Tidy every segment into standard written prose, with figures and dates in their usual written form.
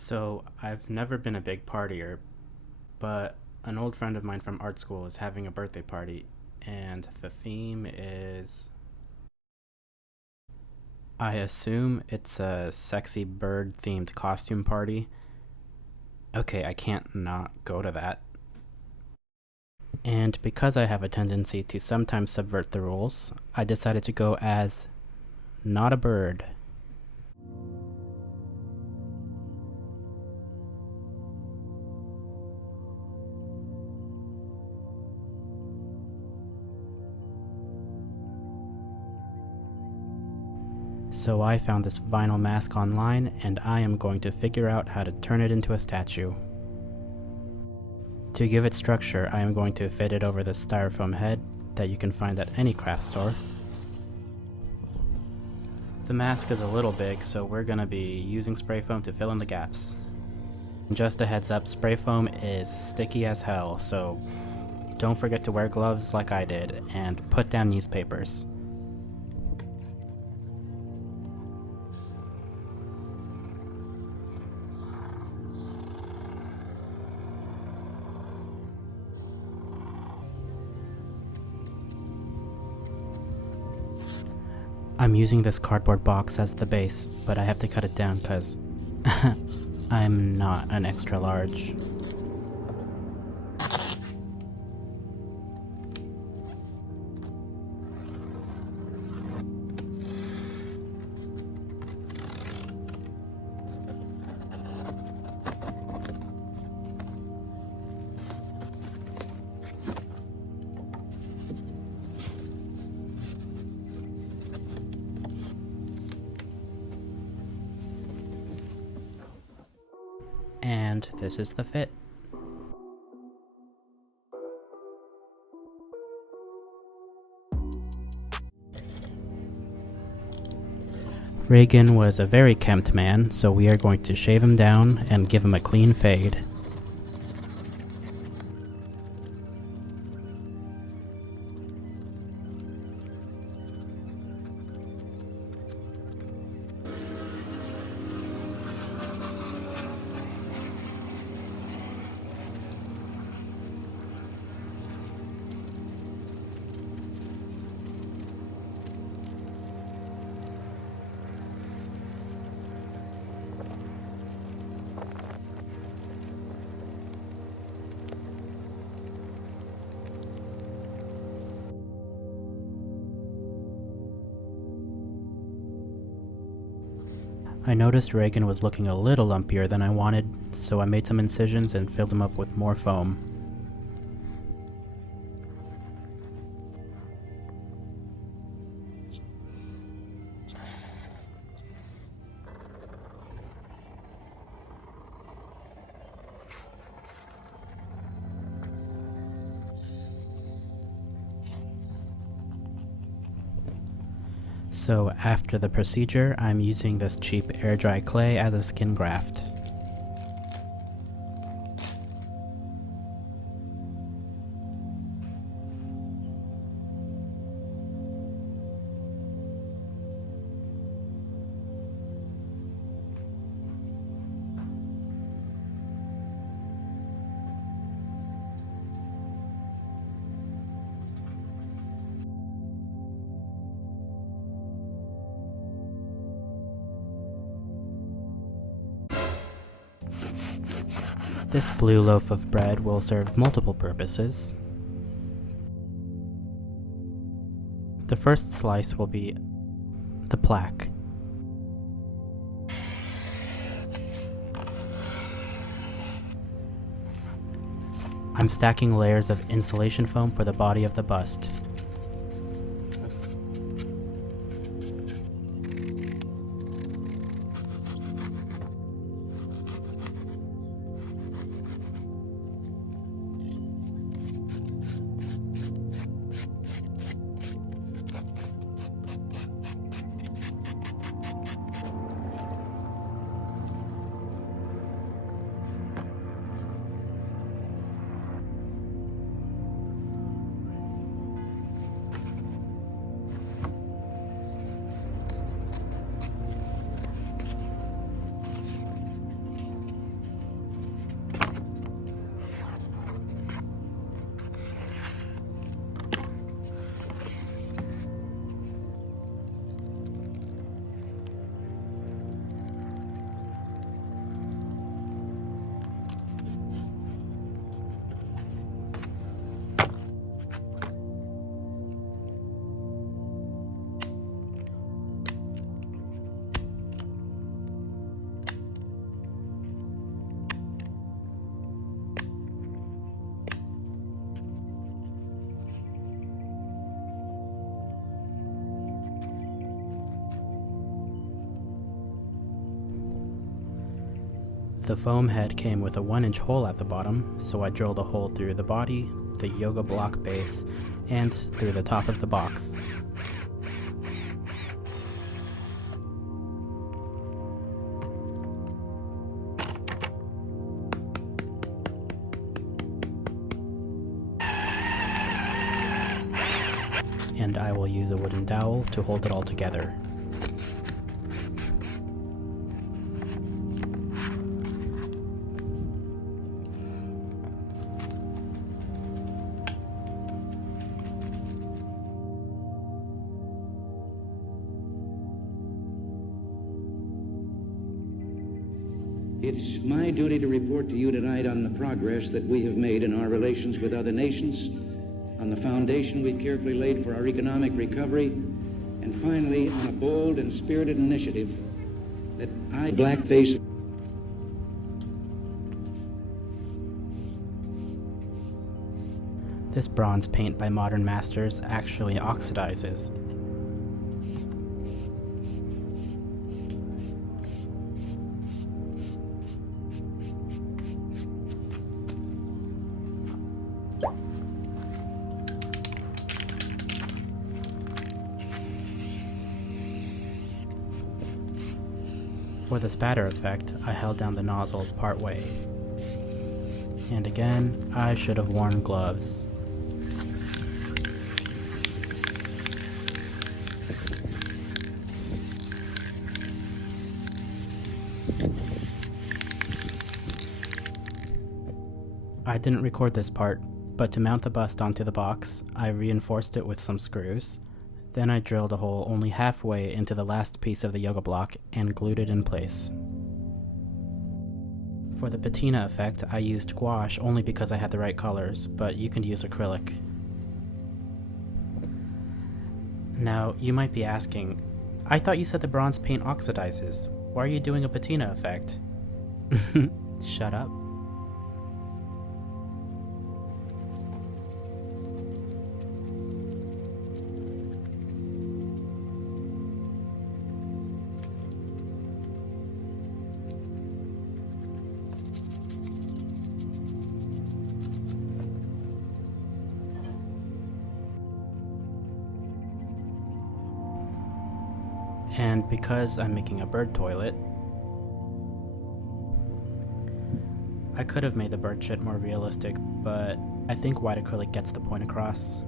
So, I've never been a big partier, but an old friend of mine from art school is having a birthday party, and the theme is. I assume it's a sexy bird themed costume party. Okay, I can't not go to that. And because I have a tendency to sometimes subvert the rules, I decided to go as not a bird. So I found this vinyl mask online, and I am going to figure out how to turn it into a statue. To give it structure, I am going to fit it over this styrofoam head that you can find at any craft store. The mask is a little big, so we're going to be using spray foam to fill in the gaps. Just a heads up, spray foam is sticky as hell, so don't forget to wear gloves like I did, and put down newspapers. I'm using this cardboard box as the base, but I have to cut it down because I'm not an extra large. And this is the fit. Reagan was a very kempt man, so we are going to shave him down and give him a clean fade. I noticed Reagan was looking a little lumpier than I wanted, so I made some incisions and filled him up with more foam. So after the procedure, I'm using this cheap air dry clay as a skin graft. This blue loaf of bread will serve multiple purposes. The first slice will be the plaque. I'm stacking layers of insulation foam for the body of the bust. The foam head came with a 1-inch hole at the bottom, so I drilled a hole through the body, the yoga block base, and through the top of the box. And I will use a wooden dowel to hold it all together. It's my duty to report to you tonight on the progress that we have made in our relations with other nations, on the foundation we've carefully laid for our economic recovery, and finally on a bold and spirited initiative that blackface. This bronze paint by modern masters actually oxidizes. For the spatter effect, I held down the nozzle part way. And again, I should have worn gloves. I didn't record this part, but to mount the bust onto the box, I reinforced it with some screws. Then I drilled a hole only halfway into the last piece of the yoga block and glued it in place. For the patina effect, I used gouache only because I had the right colors, but you can use acrylic. Now, you might be asking, I thought you said the bronze paint oxidizes. Why are you doing a patina effect? Shut up. And because I'm making a bird toilet, I could have made the bird shit more realistic, but I think white acrylic gets the point across.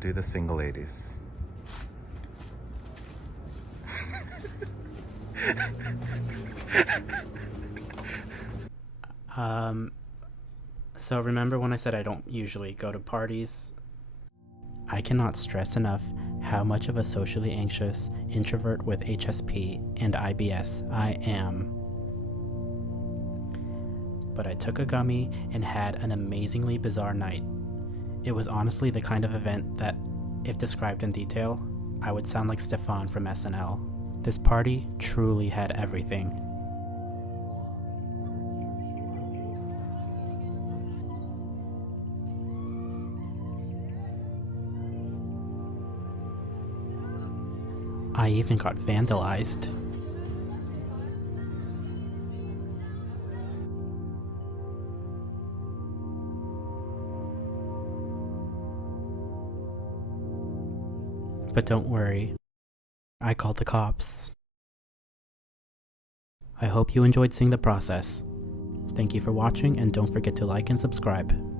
Do the single ladies. So remember when I said I don't usually go to parties? I cannot stress enough how much of a socially anxious introvert with HSP and IBS I am. But I took a gummy and had an amazingly bizarre night. It was honestly the kind of event that, if described in detail, I would sound like Stefan from SNL. This party truly had everything. I even got vandalized. But don't worry, I called the cops. I hope you enjoyed seeing the process. Thank you for watching, and don't forget to like and subscribe.